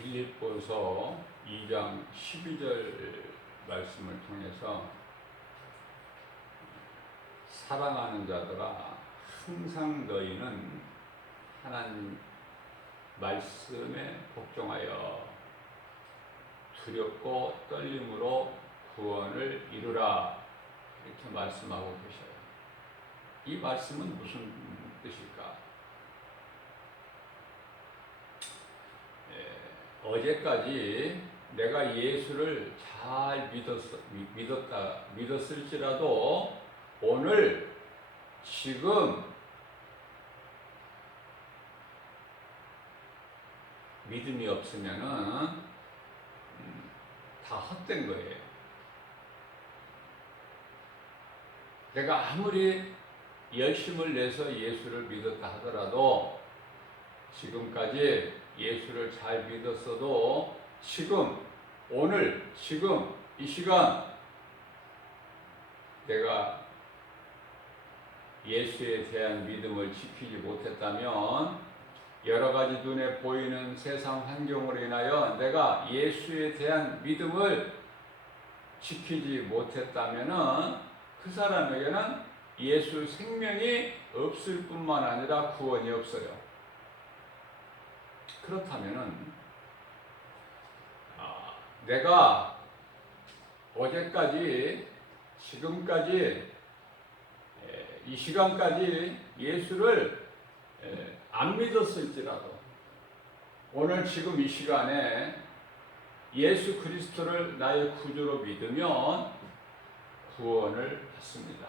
빌립보서 2장 12절 말씀을 통해서 사랑하는 자들아 항상 너희는 하나님 말씀에 복종하여 두렵고 떨림으로 구원을 이루라 이렇게 말씀하고 계셔요. 이 말씀은 무슨 뜻일까? 어제까지 내가 예수를 잘 믿었을지라도 오늘 지금 믿음이 없으면은 다 헛된 거예요. 내가 아무리 열심을 내서 예수를 믿었다 하더라도 지금까지 예수를 잘 믿었어도 오늘 이 시간 내가 예수에 대한 믿음을 지키지 못했다면 여러 가지 눈에 보이는 세상 환경으로 인하여 내가 예수에 대한 믿음을 지키지 못했다면 그 사람에게는 예수 생명이 없을 뿐만 아니라 구원이 없어요. 그렇다면은 내가 어제까지 지금까지 이 시간까지 예수를 안 믿었을지라도 오늘 지금 이 시간에 예수 그리스도를 나의 구주로 믿으면 구원을 받습니다.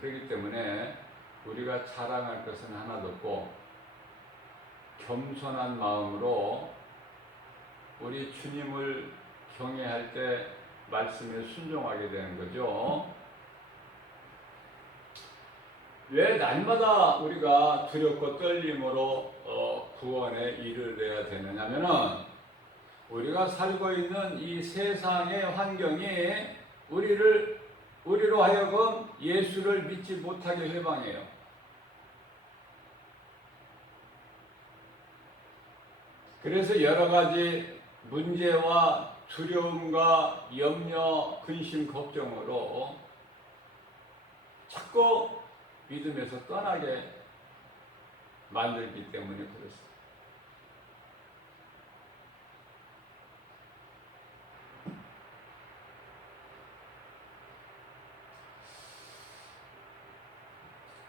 그렇기 때문에 우리가 자랑할 것은 하나도 없고 겸손한 마음으로 우리 주님을 경외할 때 말씀에 순종하게 되는 거죠. 왜 날마다 우리가 두렵고 떨림으로 구원에 이르러야 되느냐면은 우리가 살고 있는 이 세상의 환경이 우리로 하여금 예수를 믿지 못하게 해방해요. 그래서 여러 가지 문제와 두려움과 염려, 근심, 걱정으로 자꾸 믿음에서 떠나게 만들기 때문에 그렇습니다.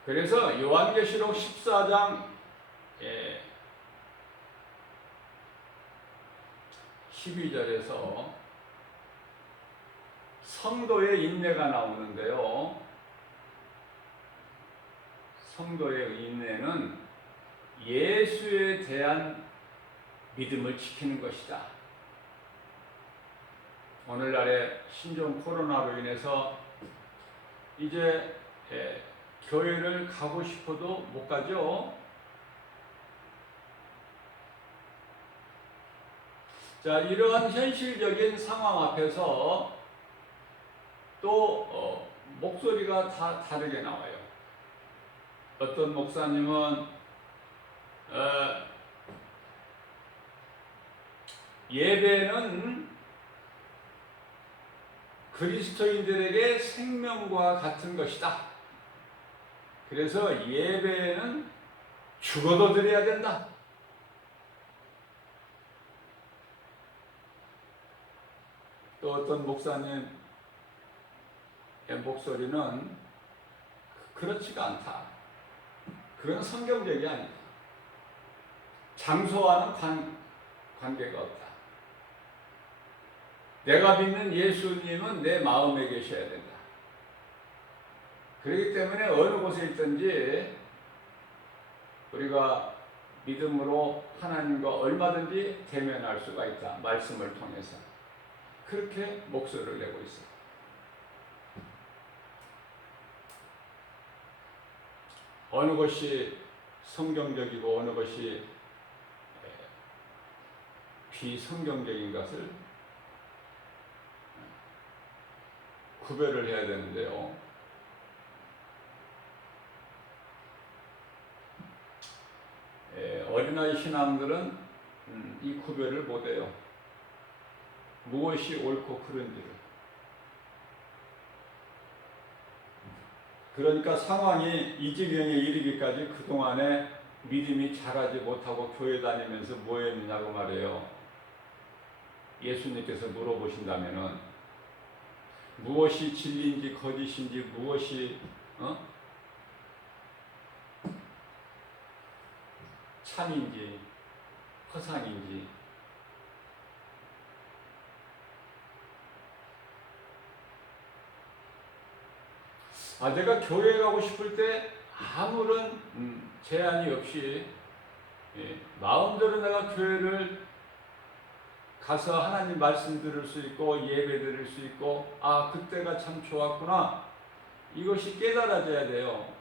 그래서 요한계시록 14장 12절에서 성도의 인내가 나오는데요. 성도의 인내는 예수에 대한 믿음을 지키는 것이다. 오늘날의 신종 코로나로 인해서 이제 교회를 가고 싶어도 못 가죠. 자, 이러한 현실적인 상황 앞에서 또 목소리가 다 다르게 나와요. 어떤 목사님은 예배는 그리스도인들에게 생명과 같은 것이다. 그래서 예배는 죽어도 드려야 된다. 또 어떤 목사님의 목소리는 그렇지가 않다. 그건 성경적이 아니다. 장소와는 관계가 없다. 내가 믿는 예수님은 내 마음에 계셔야 된다. 그렇기 때문에 어느 곳에 있든지 우리가 믿음으로 하나님과 얼마든지 대면할 수가 있다. 말씀을 통해서. 그렇게 목소리를 내고 있어요. 어느 것이 성경적이고 어느 것이 비성경적인 것을 구별을 해야 되는데요. 오리지널 신앙들은 이 구별을 못해요. 무엇이 옳고 그른지를. 그러니까 상황이 이 지경에 이르기까지 그동안에 믿음이 자라지 못하고 교회 다니면서 뭐 했느냐고 말해요. 예수님께서 물어보신다면은 무엇이 진리인지 거짓인지 무엇이 참인지 허상인지 내가 교회 가고 싶을 때 아무런 제한이 없이 마음대로 내가 교회를 가서 하나님 말씀 들을 수 있고 예배 드릴 수 있고 그때가 참 좋았구나. 이것이 깨달아져야 돼요.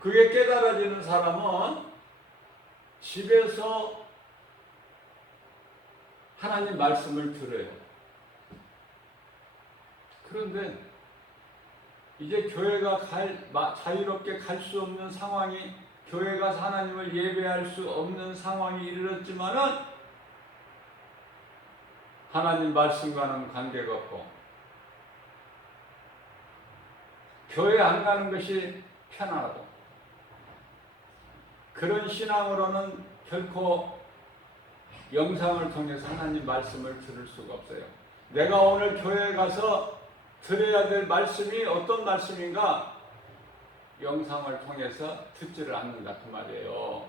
그게 깨달아지는 사람은 집에서 하나님 말씀을 들어요. 그런데 이제 교회가 자유롭게 갈 수 없는 상황이, 교회 가서 하나님을 예배할 수 없는 상황이 이르렀지만은 하나님 말씀과는 관계가 없고 교회 안 가는 것이 편안하고 그런 신앙으로는 결코 영상을 통해서 하나님 말씀을 들을 수가 없어요. 내가 오늘 교회에 가서 들어야 될 말씀이 어떤 말씀인가? 영상을 통해서 듣지를 않는다 그 말이에요.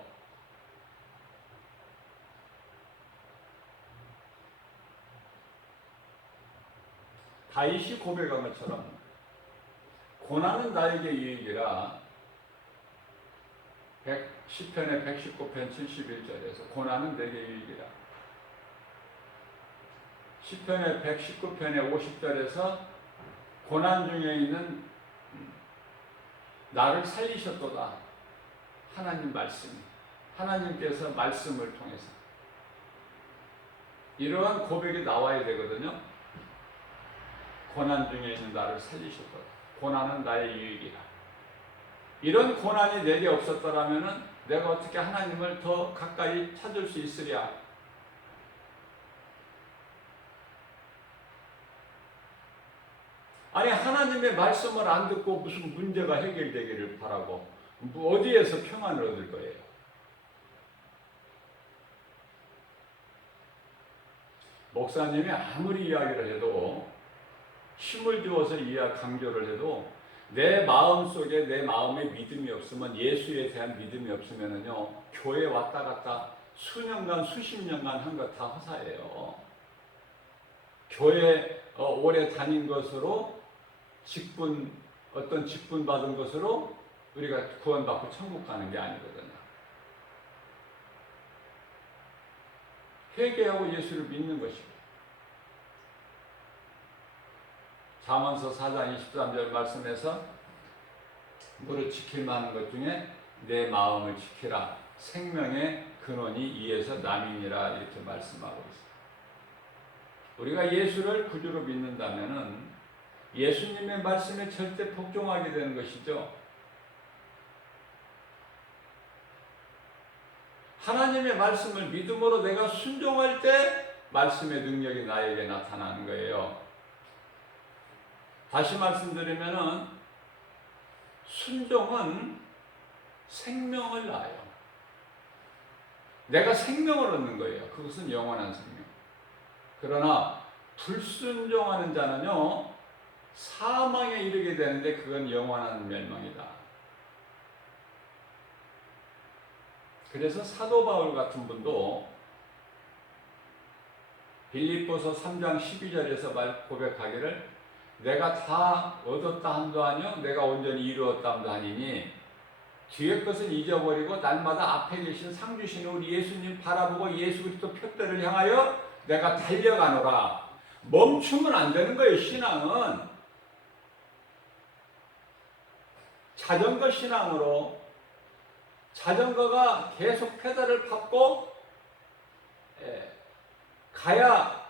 다윗이 고백한 것처럼 고난은 나에게 유익이라. 시편의 119편 71절에서 고난은 내게 유익이라. 시편의 119편의 50절에서 고난 중에 있는 나를 살리셨도다. 하나님 말씀이, 하나님께서 말씀을 통해서 이러한 고백이 나와야 되거든요. 고난 중에 있는 나를 살리셨도다. 고난은 나의 유익이라. 이런 고난이 내게 없었더라면 내가 어떻게 하나님을 더 가까이 찾을 수 있으랴. 아니 하나님의 말씀을 안 듣고 무슨 문제가 해결되기를 바라고 어디에서 평안을 얻을 거예요? 목사님이 아무리 이야기를 해도 힘을 주어서 강조를 해도 내 마음속에 내 마음에 믿음이 없으면, 예수에 대한 믿음이 없으면은요, 교회 왔다 갔다 수년간 수십 년간 한 것 다 허사예요. 교회 오래 다닌 것으로 어떤 직분 받은 것으로 우리가 구원받고 천국 가는 게 아니거든요. 회개하고 예수를 믿는 것이고. 잠언서 4장 23절 말씀에서 무릇 지킬 만한 것 중에 내 마음을 지키라. 생명의 근원이 이에서 남이니라. 이렇게 말씀하고 있습니다. 우리가 예수를 구주로 믿는다면은 예수님의 말씀에 절대 복종하게 되는 것이죠. 하나님의 말씀을 믿음으로 내가 순종할 때 말씀의 능력이 나에게 나타나는 거예요. 다시 말씀드리면은 순종은 생명을 낳아요. 내가 생명을 얻는 거예요. 그것은 영원한 생명. 그러나 불순종하는 자는요, 사망에 이르게 되는데 그건 영원한 멸망이다. 그래서 사도 바울 같은 분도 빌립보서 3장 12절에서 고백하기를 내가 다 얻었다 함도 아니요 내가 온전히 이루었다 함도 아니니 뒤의 것은 잊어버리고 날마다 앞에 계신 상 주시는 우리 예수님 바라보고 예수 그리스도 표대를 향하여 내가 달려가노라. 멈추면 안 되는 거예요. 신앙은 자전거 신앙으로 자전거가 계속 페달을 밟고 가야지,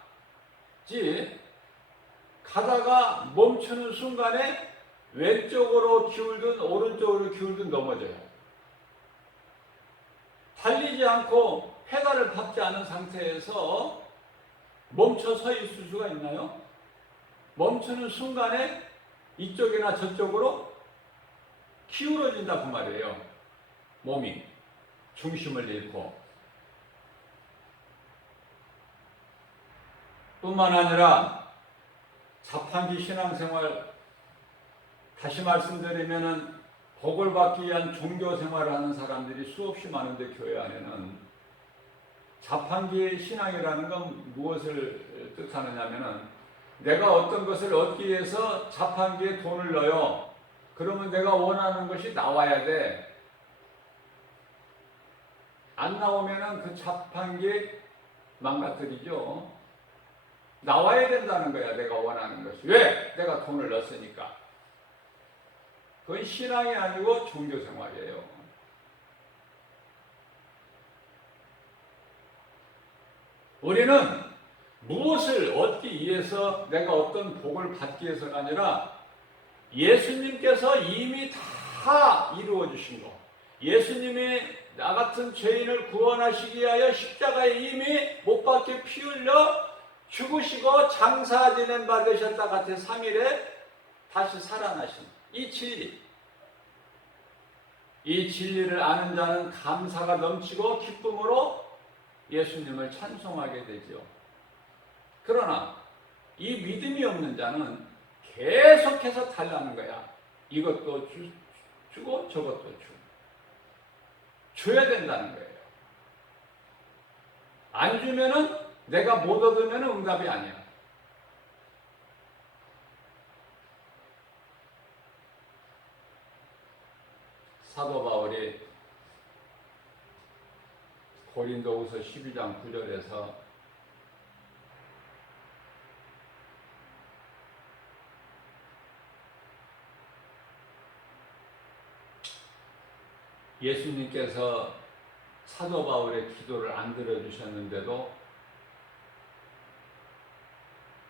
가다가 멈추는 순간에 왼쪽으로 기울든 오른쪽으로 기울든 넘어져요. 달리지 않고 페달을 밟지 않은 상태에서 멈춰 서 있을 수가 있나요? 멈추는 순간에 이쪽이나 저쪽으로 기울어진다 그 말이에요. 몸이 중심을 잃고. 뿐만 아니라 자판기 신앙생활, 다시 말씀드리면은 복을 받기 위한 종교 생활을 하는 사람들이 수없이 많은데 교회 안에는 자판기 신앙이라는 건 무엇을 뜻하느냐면은 내가 어떤 것을 얻기 위해서 자판기에 돈을 넣어요. 그러면 내가 원하는 것이 나와야 돼. 안 나오면은 그 자판기 망가뜨리죠. 나와야 된다는 거야, 내가 원하는 것이. 왜? 내가 돈을 넣었으니까. 그건 신앙이 아니고 종교생활이에요. 우리는 무엇을 얻기 위해서, 내가 어떤 복을 받기 위해서가 아니라 예수님께서 이미 다 이루어 주신 거. 예수님이 나 같은 죄인을 구원하시기 위하여 십자가에 이미 못 박혀 피 흘려 죽으시고 장사 지낸 바 되셨다 같은 3일에 다시 살아나신 이 진리. 이 진리를 아는 자는 감사가 넘치고 기쁨으로 예수님을 찬송하게 되죠. 그러나 이 믿음이 없는 자는 계속해서 달라는 거야. 이것도 주고 저것도 주고. 줘야 된다는 거예요. 안 주면은 내가 못 얻으면 응답이 아니야. 사도 바울이 고린도후서 12장 9절에서 예수님께서 사도 바울의 기도를 안 들어주셨는데도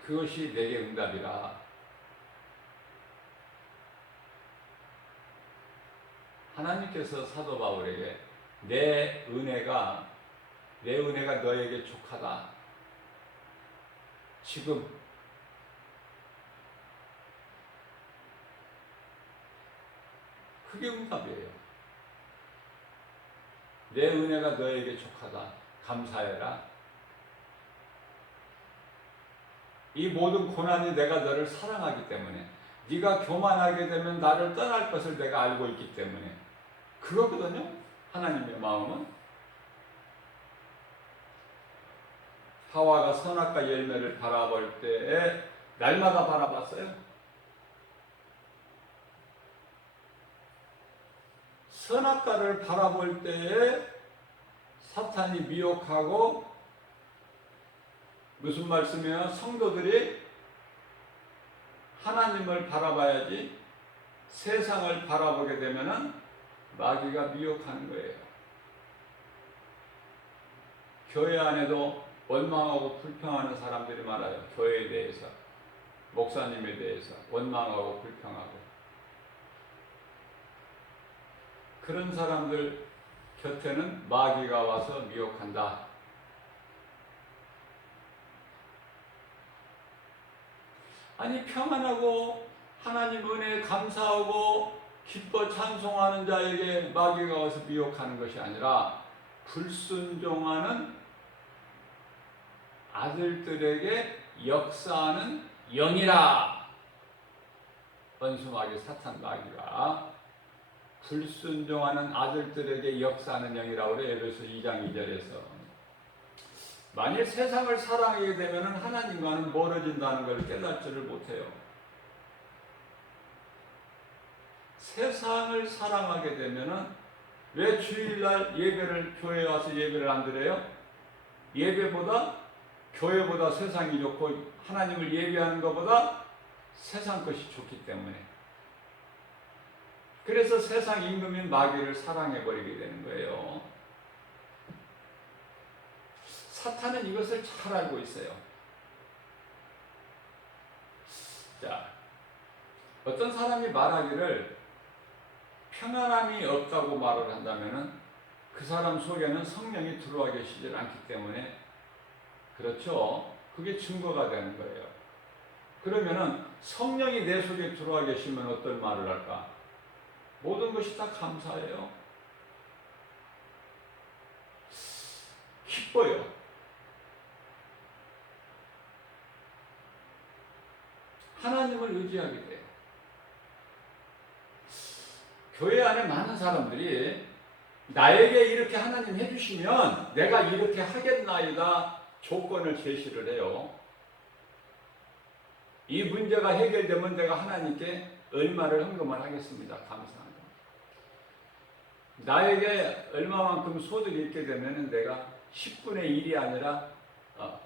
그것이 내게 응답이라. 하나님께서 사도 바울에게 내 은혜가 너에게 족하다. 지금 그게 응답이에요. 내 은혜가 너에게 족하다. 감사해라. 이 모든 고난이 내가 너를 사랑하기 때문에, 네가 교만하게 되면 나를 떠날 것을 내가 알고 있기 때문에 그거거든요. 하나님의 마음은. 하와가 선악과 열매를 바라볼 때에 날마다 바라봤어요. 선악과를 바라볼 때에 사탄이 미혹하고, 무슨 말씀이에요? 성도들이 하나님을 바라봐야지 세상을 바라보게 되면은 마귀가 미혹하는 거예요. 교회 안에도 원망하고 불평하는 사람들이 많아요. 교회에 대해서, 목사님에 대해서 원망하고 불평하고. 그런 사람들 곁에는 마귀가 와서 미혹한다. 아니, 평안하고 하나님 은혜에 감사하고 기뻐 찬송하는 자에게 마귀가 와서 미혹하는 것이 아니라 불순종하는 아들들에게 역사하는 영이라. 원수마귀 사탄 마귀가 불순종하는 아들들에게 역사하는 영이라고 그래요. 에베소 2장 2절에서. 만일 세상을 사랑하게 되면 하나님과는 멀어진다는 걸 깨닫지를 못해요. 세상을 사랑하게 되면 왜 주일날 예배를, 교회에 와서 예배를 안 드려요? 예배보다, 교회보다 세상이 좋고 하나님을 예배하는 것보다 세상 것이 좋기 때문에. 그래서 세상 임금인 마귀를 사랑해버리게 되는 거예요. 사탄은 이것을 잘 알고 있어요. 자, 어떤 사람이 말하기를 평안함이 없다고 말을 한다면은 그 사람 속에는 성령이 들어와 계시질 않기 때문에 그렇죠. 그게 증거가 되는 거예요. 그러면은 성령이 내 속에 들어와 계시면 어떤 말을 할까? 모든 것이 다 감사해요. 기뻐요. 하나님을 의지하게 돼요. 교회 안에 많은 사람들이 나에게 이렇게 하나님 해주시면 내가 이렇게 하겠나이다 조건을 제시를 해요. 이 문제가 해결되면 내가 하나님께 얼마를 헌금을 하겠습니다. 감사합니다. 나에게 얼마만큼 소득이 있게 되면 내가 10분의 1이 아니라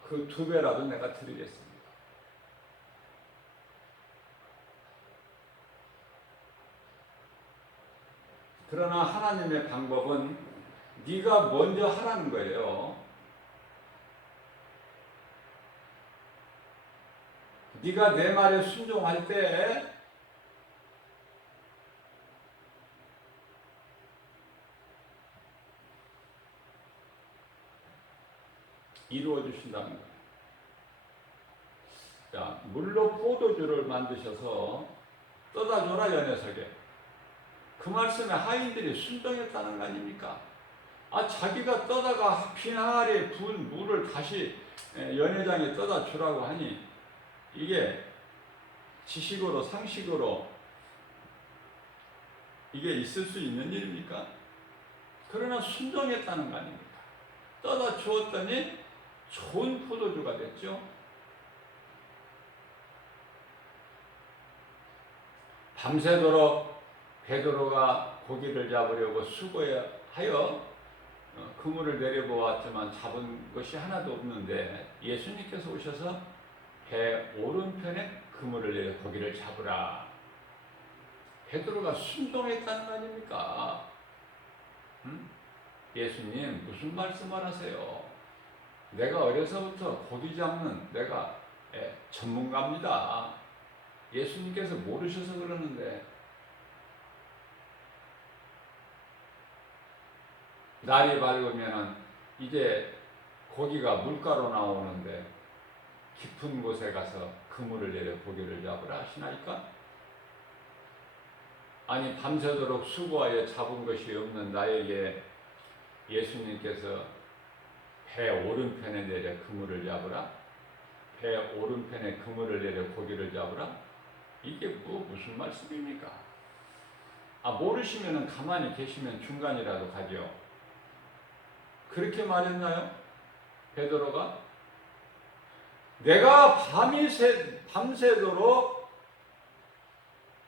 그 2배라도 내가 드리겠습니다. 그러나 하나님의 방법은 네가 먼저 하라는 거예요. 네가 내 말에 순종할 때 이루어 주신다는 거예요. 자, 물로 포도주를 만드셔서 떠다 줘라 연회석에. 그 말씀에 하인들이 순종했다는 거 아닙니까? 자기가 떠다가 빈항아리에 부은 물을 다시 연회장에 떠다 주라고 하니 이게 지식으로 상식으로 이게 있을 수 있는 일입니까? 그러나 순종했다는 거 아닙니까? 떠다 주었더니 좋은 포도주가 됐죠. 밤새도록 베드로가 고기를 잡으려고 수고하여 그물을 내려보았지만 잡은 것이 하나도 없는데 예수님께서 오셔서 배 오른편에 그물을 내려 고기를 잡으라. 베드로가 순종했다는 거 아닙니까? 예수님 무슨 말씀을 하세요? 내가 어려서부터 고기 잡는 내가 전문가입니다. 예수님께서 모르셔서 그러는데 날이 밝으면 이제 고기가 물가로 나오는데 깊은 곳에 가서 그물을 내려 고기를 잡으라 하시나이까? 아니 밤새도록 수고하여 잡은 것이 없는 나에게 예수님께서 배 오른편에 내려 그물을 잡으라? 배 오른편에 그물을 내려 고기를 잡으라? 이게 무슨 말씀입니까? 모르시면 가만히 계시면 중간이라도 가죠. 그렇게 말했나요? 베드로가? 내가 밤새도록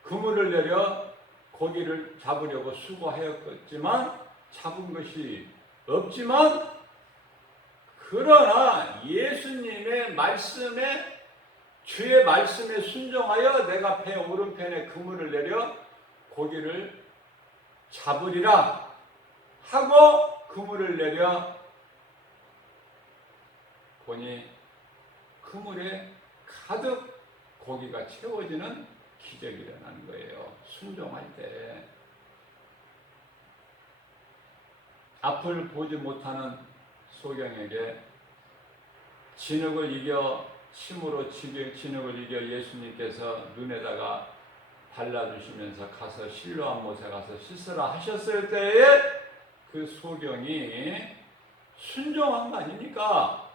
그물을 내려 고기를 잡으려고 수고하였지만 잡은 것이 없지만 그러나 예수님의 말씀에 주의 말씀에 순종하여 내가 배 오른편에 그물을 내려 고기를 잡으리라 하고 그물을 내려 보니 그물에 가득 고기가 채워지는 기적이 일어나는 거예요. 순종할 때 앞을 보지 못하는 소경에게 진흙을 이겨 침으로 진흙을 이겨 예수님께서 눈에다가 발라주시면서 가서 실로암 못에 가서 씻으라 하셨을 때에 그 소경이 순종한 거 아닙니까?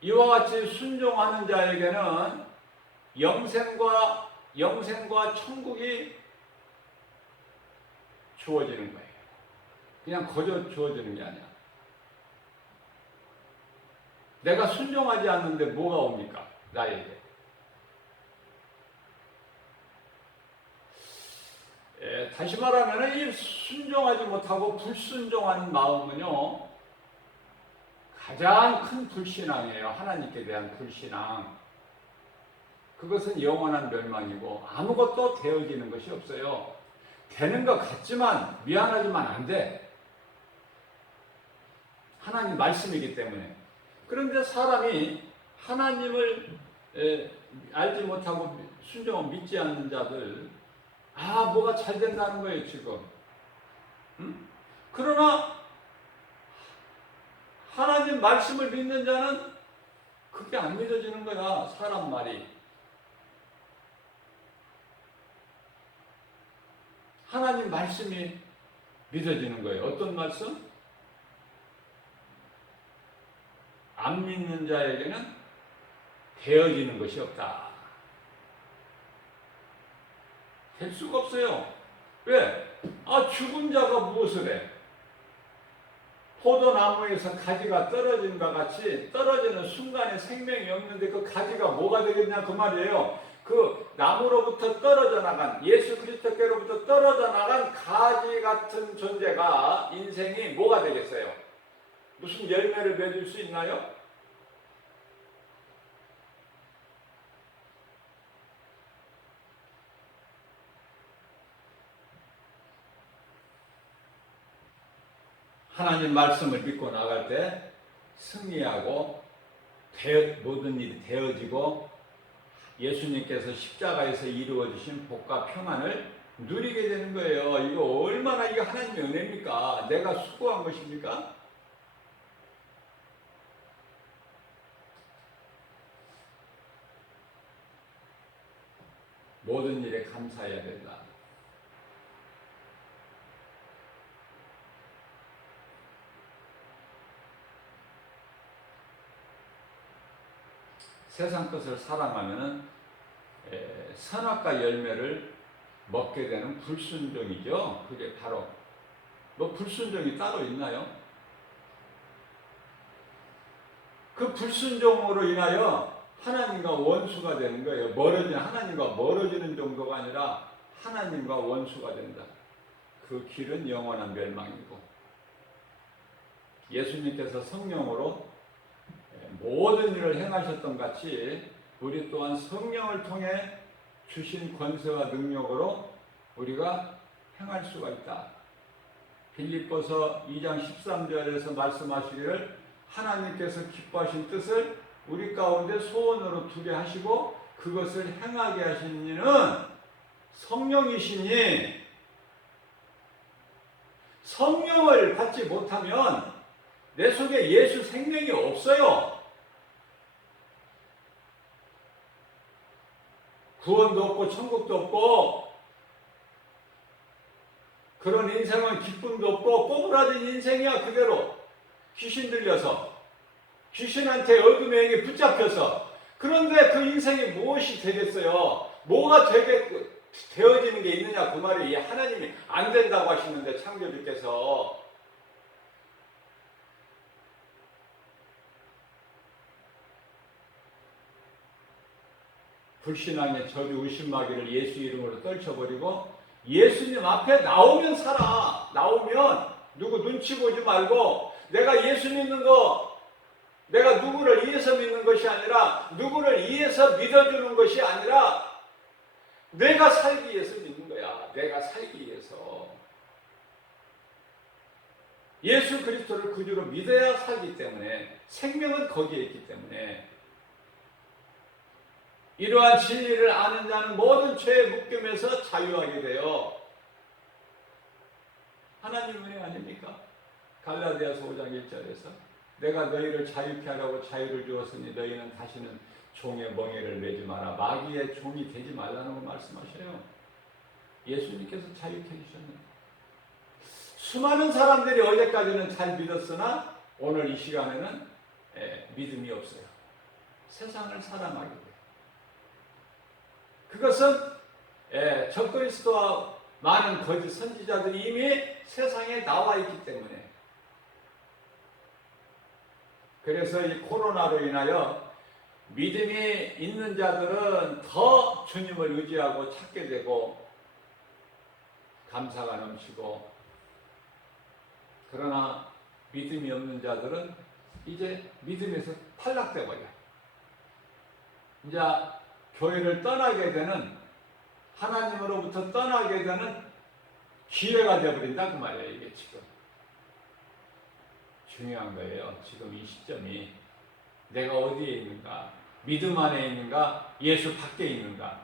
이와 같이 순종하는 자에게는 영생과 천국이 주어지는 거예요. 그냥 거저 주어지는 게 아니야. 내가 순종하지 않는데 뭐가 옵니까? 나에게. 다시 말하면 이 순종하지 못하고 불순종하는 마음은요 가장 큰 불신앙이에요. 하나님께 대한 불신앙. 그것은 영원한 멸망이고 아무것도 되어지는 것이 없어요. 되는 것 같지만 미안하지만 안 돼. 하나님 말씀이기 때문에. 그런데 사람이 하나님을 알지 못하고 순종을 믿지 않는 자들 뭐가 잘 된다는 거예요, 지금. 응? 그러나 하나님 말씀을 믿는 자는 그게 안 믿어지는 거야, 사람 말이. 하나님 말씀이 믿어지는 거예요. 어떤 말씀? 안 믿는 자에게는 되어지는 것이 없다. 될 수가 없어요. 왜? 죽은 자가 무엇을 해? 포도나무에서 가지가 떨어진과 같이 떨어지는 순간에 생명이 없는데 그 가지가 뭐가 되겠냐 그 말이에요. 그 나무로부터 떨어져 나간, 예수 그리스도께로부터 떨어져 나간 가지 같은 존재가 인생이 뭐가 되겠어요? 무슨 열매를 맺을 수 있나요? 하나님 말씀을 믿고 나갈 때 승리하고 모든 일이 되어지고 예수님께서 십자가에서 이루어주신 복과 평안을 누리게 되는 거예요. 이거 얼마나 이거 하나님의 은혜입니까? 내가 수고한 것입니까? 모든 일에 감사해야 된다. 세상 것을 사랑하면 선악과 열매를 먹게 되는 불순종이죠. 그게 바로 불순종이 따로 있나요? 그 불순종으로 인하여 하나님과 원수가 되는 거예요. 하나님과 멀어지는 정도가 아니라 하나님과 원수가 된다. 그 길은 영원한 멸망이고 예수님께서 성령으로 모든 일을 행하셨던 같이 우리 또한 성령을 통해 주신 권세와 능력으로 우리가 행할 수가 있다. 빌립보서 2장 13절에서 말씀하시기를 하나님께서 기뻐하신 뜻을 우리 가운데 소원으로 두게 하시고 그것을 행하게 하신 이는 성령이시니 성령을 받지 못하면 내 속에 예수 생명이 없어요. 구원도 없고 천국도 없고 그런 인생은 기쁨도 없고 꼬부라진 인생이야. 그대로 귀신 들려서 귀신한테 어둠의 영에 붙잡혀서. 그런데 그 인생이 무엇이 되겠어요? 뭐가 되어지는 게 있느냐 그 말이. 하나님이 안 된다고 하시는데 창조주께서 불신앙의 저주 의심마귀를 예수 이름으로 떨쳐버리고 예수님 앞에 나오면 살아. 나오면 누구 눈치 보지 말고 내가 예수 믿는 거 내가 누구를 위해서 믿는 것이 아니라 누구를 위해서 믿어주는 것이 아니라 내가 살기 위해서 믿는 거야. 내가 살기 위해서. 예수 그리스도를 구주로 믿어야 살기 때문에 생명은 거기에 있기 때문에 이러한 진리를 아는 자는 모든 죄의 묶임에서 자유하게 되어 하나님 은혜 아닙니까? 갈라디아서 5장 1절에서 내가 너희를 자유케 하라고 자유를 주었으니 너희는 다시는 종의 멍에를 매지 마라. 마귀의 종이 되지 말라는 걸 말씀하셔요. 예수님께서 자유케 해주셨는데 수많은 사람들이 어제까지는 잘 믿었으나 오늘 이 시간에는 믿음이 없어요. 세상을 사랑하게 돼요. 그것은 적그리스도와 많은 거짓 선지자들이 이미 세상에 나와 있기 때문에. 그래서 이 코로나로 인하여 믿음이 있는 자들은 더 주님을 의지하고 찾게 되고 감사가 넘치고, 그러나 믿음이 없는 자들은 이제 믿음에서 탈락돼 버려요. 이제 교회를 떠나게 되는, 하나님으로부터 떠나게 되는 기회가 되어버린다 그 말이에요. 이게 지금 중요한 거예요. 지금 이 시점이 내가 어디에 있는가, 믿음 안에 있는가, 예수 밖에 있는가.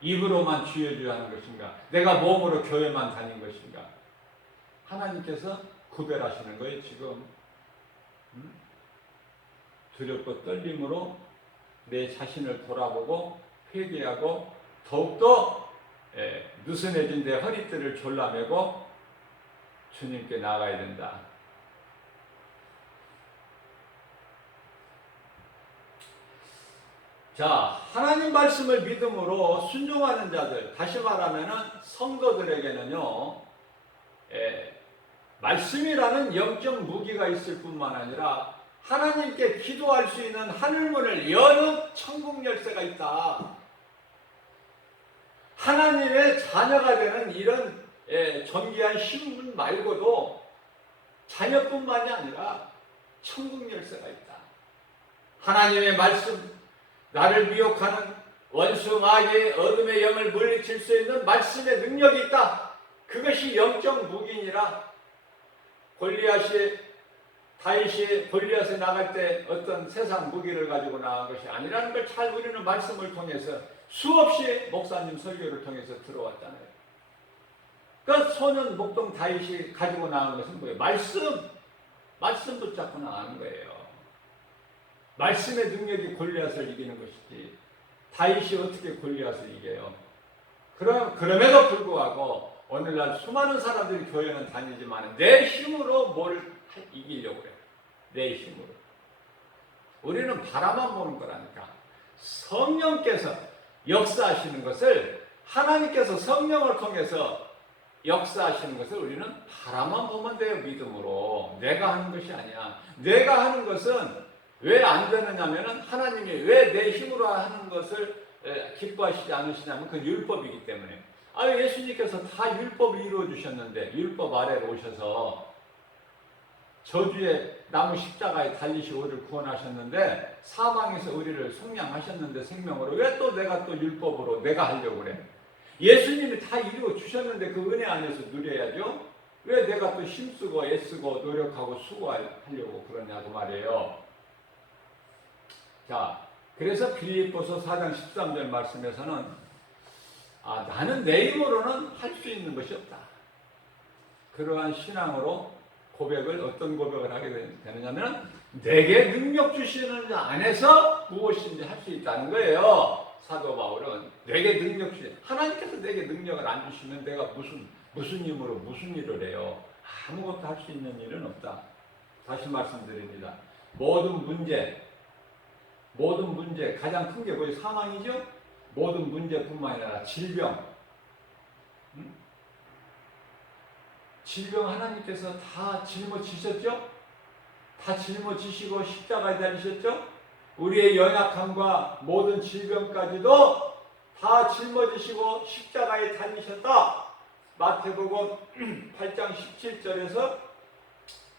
입으로만 주여 하는 것인가? 내가 몸으로 교회만 다닌 것인가? 하나님께서 구별하시는 거예요, 지금. 두렵고 떨림으로 내 자신을 돌아보고 회개하고 더욱더 느슨해진 내 허리띠를 졸라매고 주님께 나가야 된다. 자, 하나님 말씀을 믿음으로 순종하는 자들, 다시 말하면 성도들에게는요, 말씀이라는 영적 무기가 있을 뿐만 아니라 하나님께 기도할 수 있는 하늘문을 여는 천국 열쇠가 있다. 하나님의 자녀가 되는 이런 존귀한 신분 말고도 자녀뿐만이 아니라 천국 열쇠가 있다. 하나님의 말씀, 나를 미혹하는 원수 마귀의 어둠의 영을 물리칠 수 있는 말씀의 능력이 있다. 그것이 영적 무기니라. 다윗이 골리앗에 나갈 때 어떤 세상 무기를 가지고 나간 것이 아니라는 걸 잘 우리는 말씀을 통해서 수없이 목사님 설교를 통해서 들어왔잖아요. 그 소년 목동 다윗이 가지고 나간 것은 뭐예요? 말씀 붙잡고 나가는 거예요. 말씀의 능력이 골리앗을 이기는 것이지 다윗이 어떻게 골리앗을 이겨요? 그럼에도 불구하고 오늘날 수많은 사람들이 교회는 다니지만 내 힘으로 뭘 이기려고 그래요. 내 힘으로. 우리는 바라만 보는 거라니까. 성령께서 역사하시는 것을, 하나님께서 성령을 통해서 역사하시는 것을 우리는 바라만 보면 돼요. 믿음으로. 내가 하는 것이 아니야. 내가 하는 것은 왜 안 되느냐면 하나님이 왜 내 힘으로 하는 것을 기뻐하시지 않으시냐면 그 율법이기 때문에. 예수님께서 다 율법을 이루어 주셨는데 율법 아래로 오셔서 저주의 나무 십자가에 달리시고 우리를 구원하셨는데 사망에서 우리를 속량하셨는데 생명으로 왜 또 내가 또 율법으로 내가 하려고 그래? 예수님이 다 이루어 주셨는데 그 은혜 안에서 누려야죠. 왜 내가 또 힘쓰고 애쓰고 노력하고 수고하려고 그러냐고 말이에요. 자, 그래서 빌립보서 4장 13절 말씀에서는 나는 내 힘으로는 할 수 있는 것이 없다. 그러한 신앙으로 어떤 고백을 하게 되느냐면 내게 능력 주시는 자 안에서 무엇인지 할 수 있다는 거예요. 사도 바울은 내게 능력 하나님께서 내게 능력을 안 주시면 내가 무슨 힘으로 무슨 일을 해요? 아무것도 할 수 있는 일은 없다. 다시 말씀드립니다. 모든 문제 가장 큰 게 뭐예요? 사망이죠? 모든 문제뿐만 아니라 질병. 질병 하나님께서 다 짊어지셨죠? 다 짊어지시고 십자가에 달리셨죠? 우리의 연약함과 모든 질병까지도 다 짊어지시고 십자가에 달리셨다. 마태복음 8장 17절에서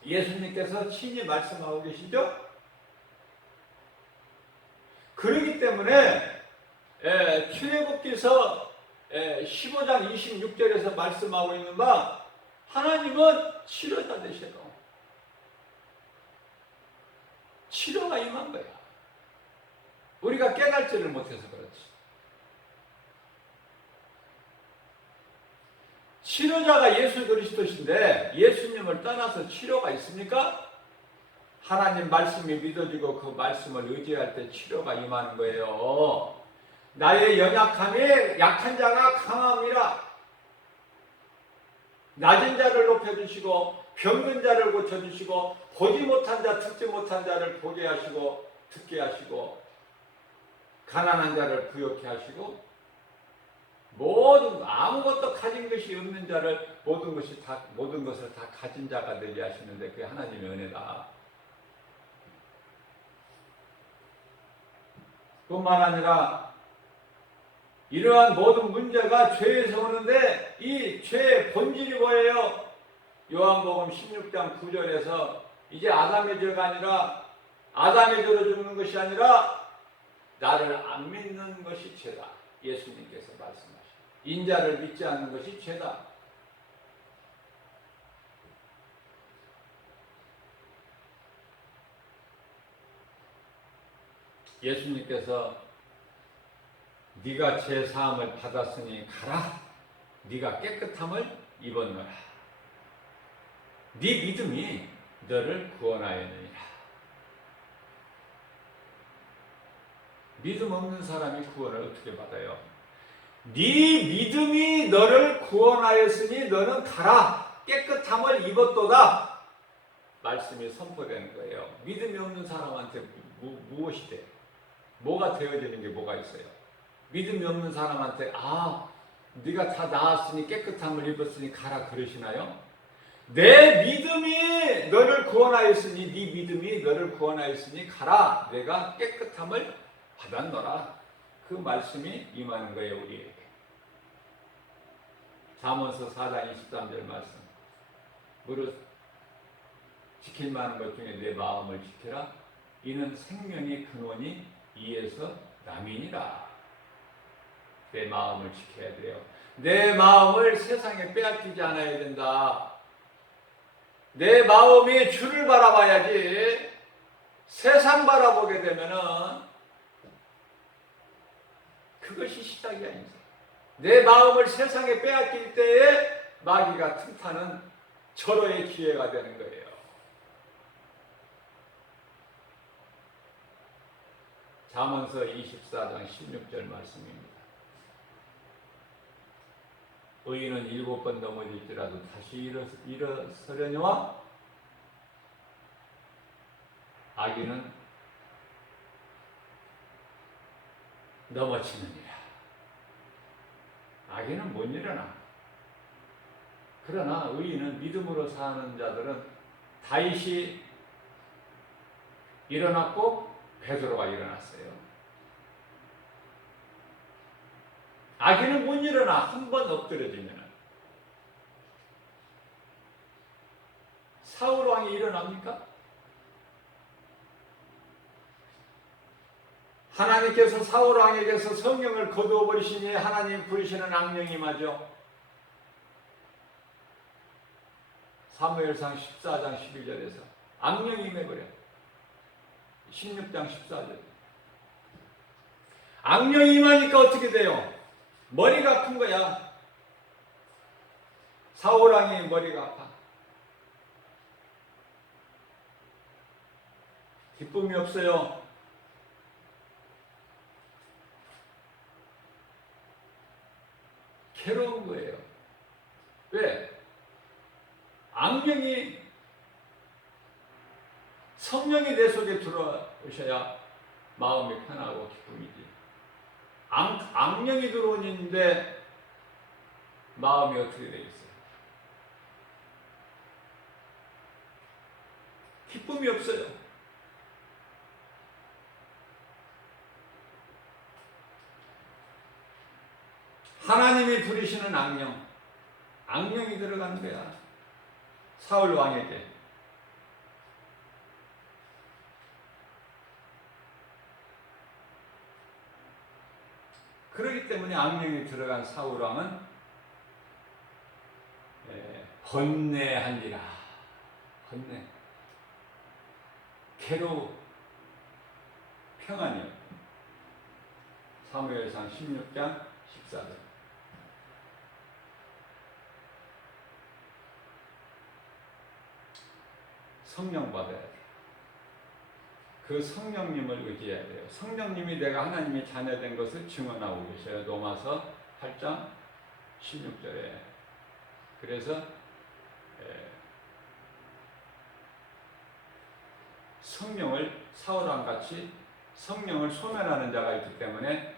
예수님께서 친히 말씀하고 계시죠? 그렇기 때문에 출애굽기서 15장 26절에서 말씀하고 있는 바 하나님은 치료자 되셔요. 치료가 임한 거야. 우리가 깨달지를 못해서 그렇지. 치료자가 예수 그리스도신데 예수님을 떠나서 치료가 있습니까? 하나님 말씀이 믿어지고 그 말씀을 의지할 때 치료가 임하는 거예요. 나의 연약함에 약한 자가 강함이라. 낮은 자를 높여주시고 병든 자를 고쳐주시고 보지 못한 자 듣지 못한 자를 보게 하시고 듣게 하시고 가난한 자를 부욕케 하시고 아무것도 가진 것이 없는 자를 모든 것을 다 가진 자가 되게 하시는데 그게 하나님의 은혜다. 뿐만 아니라 이러한 모든 문제가 죄에서 오는데 이 죄의 본질이 뭐예요? 요한복음 16장 9절에서 이제 아담의 죄가 아니라 아담의 죄로 죽는 것이 아니라 나를 안 믿는 것이 죄다. 예수님께서 말씀하시죠. 인자를 믿지 않는 것이 죄다. 예수님께서 네가 죄 사함을 받았으니 가라. 네가 깨끗함을 입었노라. 네 믿음이 너를 구원하였느니라. 믿음 없는 사람이 구원을 어떻게 받아요? 네 믿음이 너를 구원하였으니 너는 가라. 깨끗함을 입었도다. 말씀이 선포되는 거예요. 믿음이 없는 사람한테 무엇이 돼요? 뭐가 되어지는 게 뭐가 있어요? 믿음이 없는 사람한테 네가 다 나았으니 깨끗함을 입었으니 가라 그러시나요? 내 믿음이 너를 구원하였으니 네 믿음이 너를 구원하였으니 가라. 내가 깨끗함을 받았노라. 그 말씀이 임하는 거예요, 우리에게. 잠언서 4장 23절 말씀. 무릇 지킬 만한 것 중에 내 마음을 지켜라. 이는 생명의 근원이 이에서 남이니라. 내 마음을 지켜야 돼요. 내 마음을 세상에 빼앗기지 않아야 된다. 내 마음이 주를 바라봐야지. 세상 바라보게 되면은 그것이 시작이 아니죠. 내 마음을 세상에 빼앗길 때에 마귀가 틈타는 절호의 기회가 되는 거예요. 잠언서 24장 16절 말씀입니다. 의인은 7번 넘어질지라도 다시 일어서려니와 악인은 넘어지느니라. 악인은 못 일어나. 그러나 의인은 믿음으로 사는 자들은 다윗이 일어났고 베드로가 일어났어요. 악인은 못 일어나. 한 번 엎드려지면. 사울 왕이 일어납니까? 하나님께서 사울 왕에게서 성령을 거두어 버리시니 하나님 부르시는 악령이 맞죠. 사무엘상 14장 11절에서 악령이 임해버려. 16장 14절. 악령이 임하니까 어떻게 돼요? 머리가 아픈 거야. 사울 왕이 머리가 아파. 기쁨이 없어요. 괴로운 거예요. 왜? 악령이 성령이 내 속에 들어오셔야 마음이 편하고 기쁨이지. 악령이 들어오는데 마음이 어떻게 되겠어요? 기쁨이 없어요. 하나님이 부리시는 악령이 들어가는 거야. 사울 왕에게. 그렇기 때문에 악령이 들어간 사울 왕은 번뇌하니라. 번뇌. 괴로워. 평안이요. 사무엘상 16장 14절. 성령 받아야 돼요. 그 성령님을 의지해야 돼요. 성령님이 내가 하나님의 자녀된 것을 증언하고 계셔요. 로마서 8장 16절에. 그래서 성령을 사울왕같이 성령을 소멸하는 자가 있기 때문에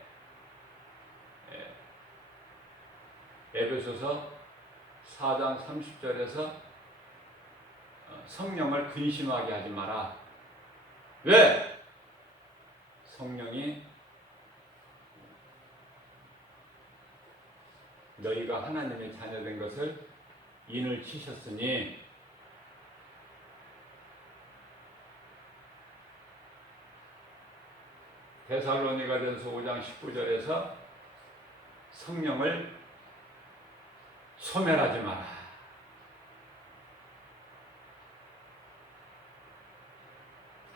에베소서 4장 30절에서 성령을 근심하게 하지 마라. 왜? 성령이 너희가 하나님의 자녀된 것을 인을 치셨으니 데살로니가전서 5장 19절에서 성령을 소멸하지 마라.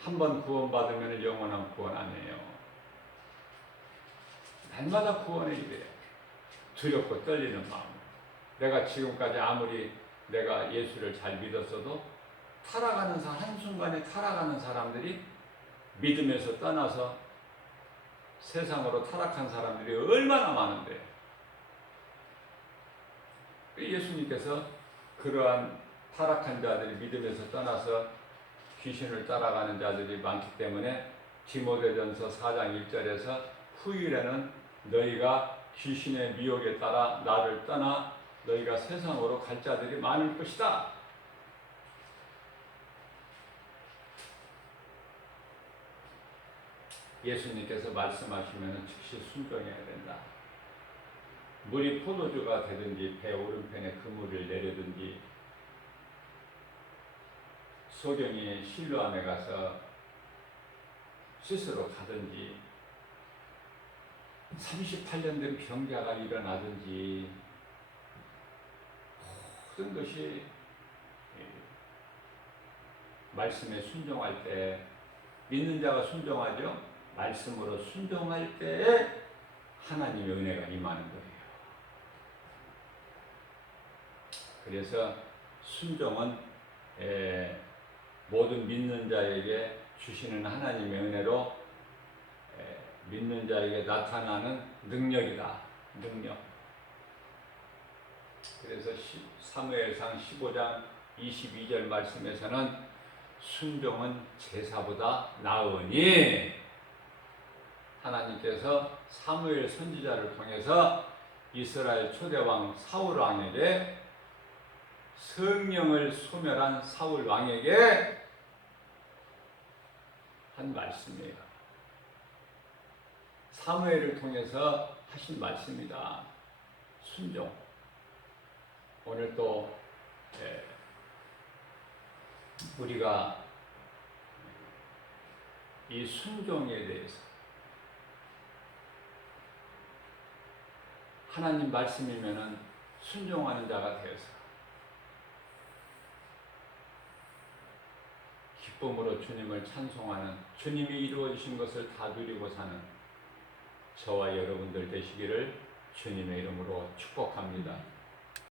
한 번 구원받으면 영원한 구원 아니에요. 날마다 구원의 일이에요. 두렵고 떨리는 마음. 내가 지금까지 아무리 내가 예수를 잘 믿었어도 타락하는 사람, 한순간에 타락하는 사람들이 믿음에서 떠나서 세상으로 타락한 사람들이 얼마나 많은데, 예수님께서 그러한 타락한 자들이 믿음에서 떠나서 귀신을 따라가는 자들이 많기 때문에 디모데전서 4장 1절에서 후일에는 너희가 귀신의 미혹에 따라 나를 떠나 너희가 세상으로 갈 자들이 많을 것이다. 예수님께서 말씀하시면 즉시 순종해야 된다. 물이 포도주가 되든지 배 오른편에 그물을 내려든지 소경이 실로암에 가서 스스로 가든지 38년 된 병자가 일어나든지 모든 것이 말씀에 순종할 때, 믿는 자가 순종하죠. 말씀으로 순종할 때에 하나님의 은혜가 임하는 거예요. 그래서 순종은 모든 믿는 자에게 주시는 하나님의 은혜로 믿는 자에게 나타나는 능력이다. 능력. 그래서 사무엘상 15장 22절 말씀에서는 순종은 제사보다 나으니, 하나님께서 사무엘 선지자를 통해서 이스라엘 초대왕 사울 왕에게, 성령을 소멸한 사울 왕에게 한 말씀이에요. 사무엘을 통해서 하신 말씀이다. 순종. 오늘 또 우리가 이 순종에 대해서, 하나님 말씀이면은 순종하는 자가 되어서 기쁨으로 주님을 찬송하는, 주님이 이루어주신 것을 다 누리고 사는 저와 여러분들 되시기를 주님의 이름으로 축복합니다.